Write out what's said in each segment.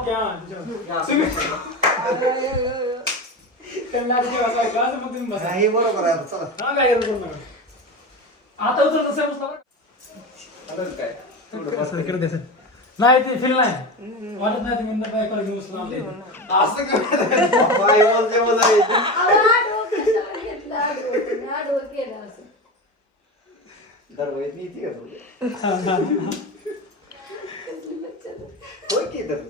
Okay हा त्यांना जेव्हा क्लास मग तुम्ही बसा हे बरोबर आहे चला हा काय करू नका आता उचल तसं बसला काय असं इकडे दे नाही ते फील नाही वाटत नाही तुम्ही नंतर काय कॉलेज बसला आले असं काय बाई बोलते बोलाय दरवेळी नीती होय की तर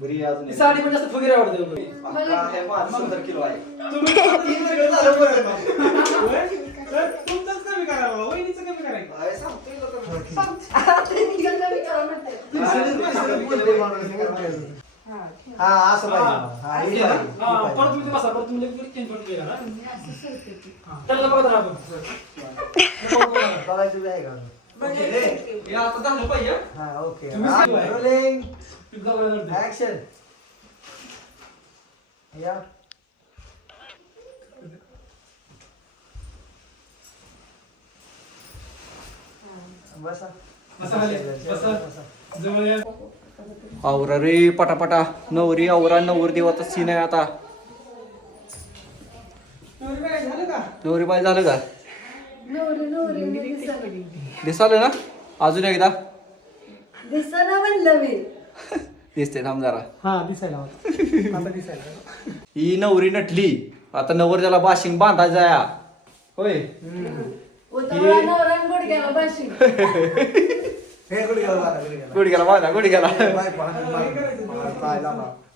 बरी अजून साडी पण जास्त फुगीर आवडते आहे माझं 70 किलो आहे तुम्ही तुमचंच कमी करा बाबा वहिनीचं कमी करायचं आहे सांगतोय हा असं पाहिजे परत तुम्ही बसा परत तुम्ही चेंज करून घ्या त्याला बघत राहा बघायचं बी आहे का हे आता झालं पाहिजे हा ओके तुम्ही रोलिंग रोलिंग ऍक्शन या बसा जवळ या आवरा रे पटापटा नवरी आवरा नवर देवाचा सीन आहे आता नवरी बाय झालं का दिसाल ना अजून एकदा दिसते थांब जरा हा दिसायला आता दिसायला ही नवरी नटली आता नवर त्याला बाशिंग बांधायचा या होय गुडघ्याला बांधा गुडघ्याला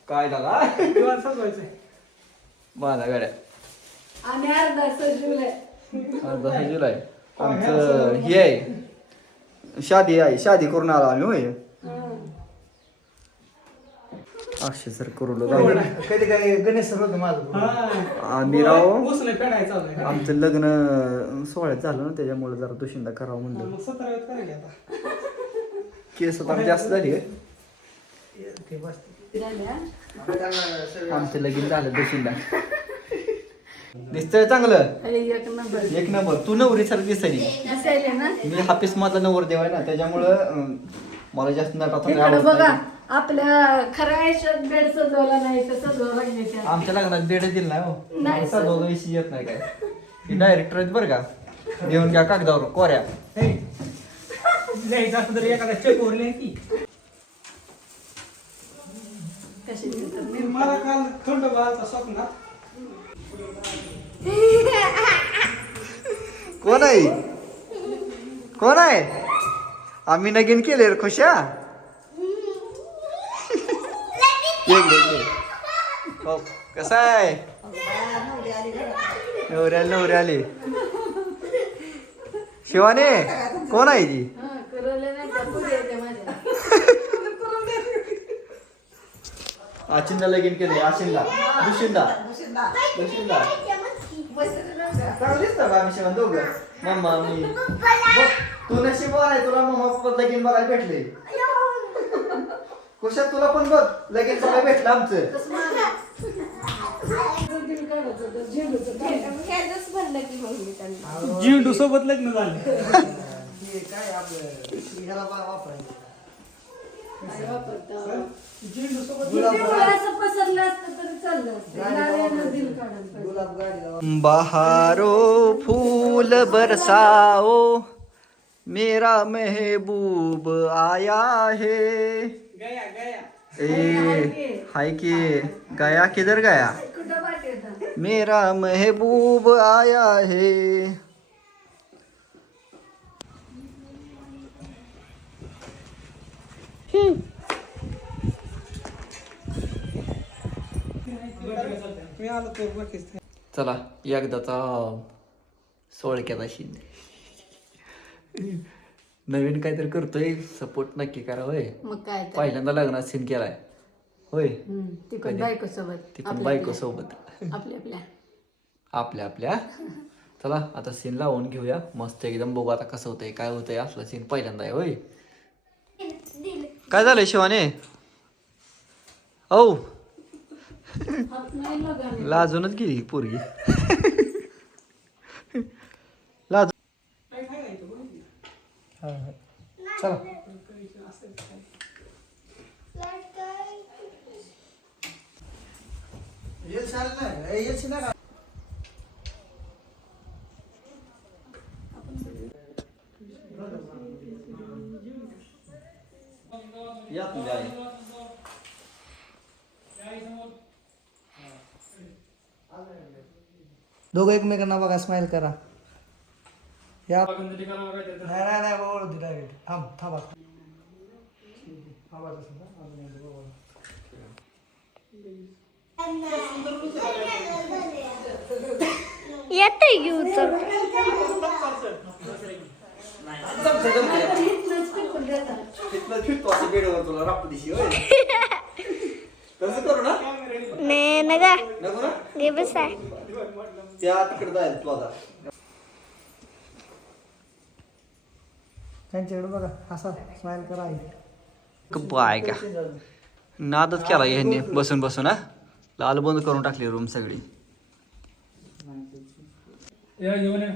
काय झाला बांधा गाड्या अर्धा जुलै आमचं हे आहे शादी करून आलो आम्ही होय अक्षय सर करू कधी काय गणेश सर होतं माझं आम्ही राव फेडायचं आमचं लग्न सोहळ्यात झालं ना त्याच्यामुळे जरा दुशिंदा करावं म्हणलं मग 17 करायला आता केस आता जास्त झाली आमचं लगीन झालं दुशिंदा दिसतंय चांगलं एक नंबर तू नवरी सारखी दिसायली मी हाफिस मधला नवर देवाय ना त्याच्यामुळं मला जास्त बघा आपल्या खऱ्या आयुष्यात बेड सजवला नाही तर सजवला नाही आमच्या लग्नात बेड दिला नाही हो नाही सजवलं विषय येत नाही काय डायरेक्टर आहेत बरं का देऊन घ्या कागदावर कोऱ्या लिहायचं असं तर एखाद्या चेकवर लिहायची मला काल थंड बाळाचा स्वप्नात कोण आहे कोण आहे आम्ही नगीन केले रे खुशा हो कसा आहे नवरी आली शिवाने कोण आहे ती आचिंदा लगीन केले आचिंदा दुशिंदा चांगलं दिसतं का आम्ही शिवान दोघं मम्मा मी तू नशीब आहे तुला मम्मा पप्पा लगीन बघायला भेटले कुशात तुला पण बघ लगीन बघायला भेटलं आमचं झेंडू सोबत लग्न झालं काय आपलं ह्याला वापरायचं झेंडू सोबत गुलाब गाडी बहारो फूल बरसाओ मेरा महबूब आया है ए हाय की गया किधर गया मेरा महबूब आया है मी आलो तो बाकीच चला एकदाचा सोळक्याचा शीन नवीन काहीतरी करतोय सपोर्ट नक्की करा होय मग काय पहिल्यांदा लग्नात सीन केलाय होय तिकडून बायको सोबत तिकडून बायको सोबत आपल्या आपल्या चला आता सीन लावून घेऊया मस्त एकदम बघू आता कसं होतंय काय होतंय असला सीन पहिल्यांदा आहे होय काय झालंय शिवाने औ लाजूनच गेली पोरगी लाजून चला येल चाल नाही येल ना या तुझ्या आई. दोघं एकमेकांना बघा स्माइल करा या गणपती करावं काय त्याचं. नाही नाही नाही ओळख दे डायरेक्ट थांब थांबा आवाज असेल ना अजून एकदा बघू. येते घेऊ तर तिथलं फिरतो असं बेडवर तुला रापू दिशी होय. तसं करू ना ने नगा नको ना गे बसा त्या तिकडे जाईल तू आता. त्यांच्याकडे बघा असा स्माइल करा आई. बाय का नादच केला ह्यांनी बसून बसून. हा लाल बंद करून टाकली रूम सगळी. या घेऊन ये.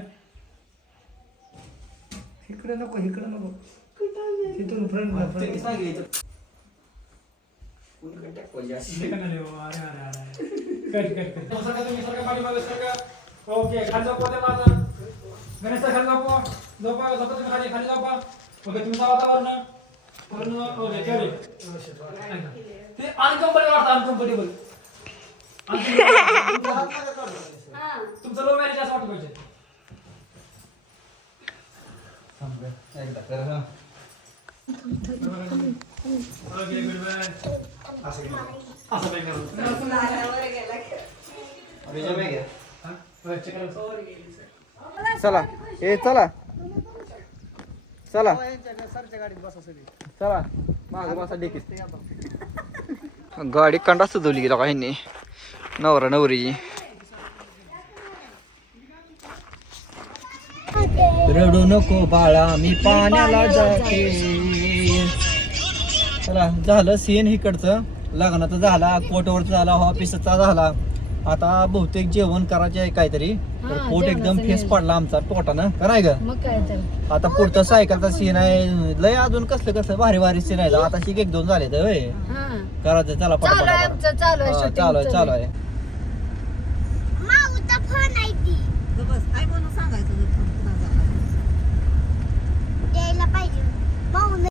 इकडे नको तिथून फ्रंट सेकंड आले हो. अरे अरे अरे कर. सरका तुम्ही सरका पाठीमागे सरका. ओके खाली जाऊ त्याला आता. गणेश खाली झोपा तुम्ही खाली झोपा. ओके तुम्ही जावा वरून ओके चले. ते अनकम्फर्टेबल वाटतं अनकम्फर्टेबल. तुमचं लो मॅरेज असं वाटतं पाहिजे. Okay good bye. असं काय करू. चला ए चला चला सरच्या गाडीत बसा सगळी. चला माग बसा डेकीत. गाडी कंडा सुचवली गेला ह्यांनी नवरा नवरीची. रडू नको बाळा मी पाण्याला जाते. चला झालं सीन इकडचं. लग्नाचं झाला कोर्टवरचा झाला ऑफिसचा झाला. आता बहुतेक जेवण करायचे आहे काहीतरी. तर हा, पोट एकदम जेवणाचं फेस पडला आमचा पोटानं कराय ग. मग काय तर आता पुढचा सायकलचा सीन आहे. लय अजून कसलं भारी भारी सीन आहे. आता शिक एक दोन झाले तर होय हा करायचं. चला चालू आहे पटापट. आमचं चालू आहे shooting, चालू आहे चालू आहे. माऊचा फोन आहे ती द्यायला पाहिजे माऊ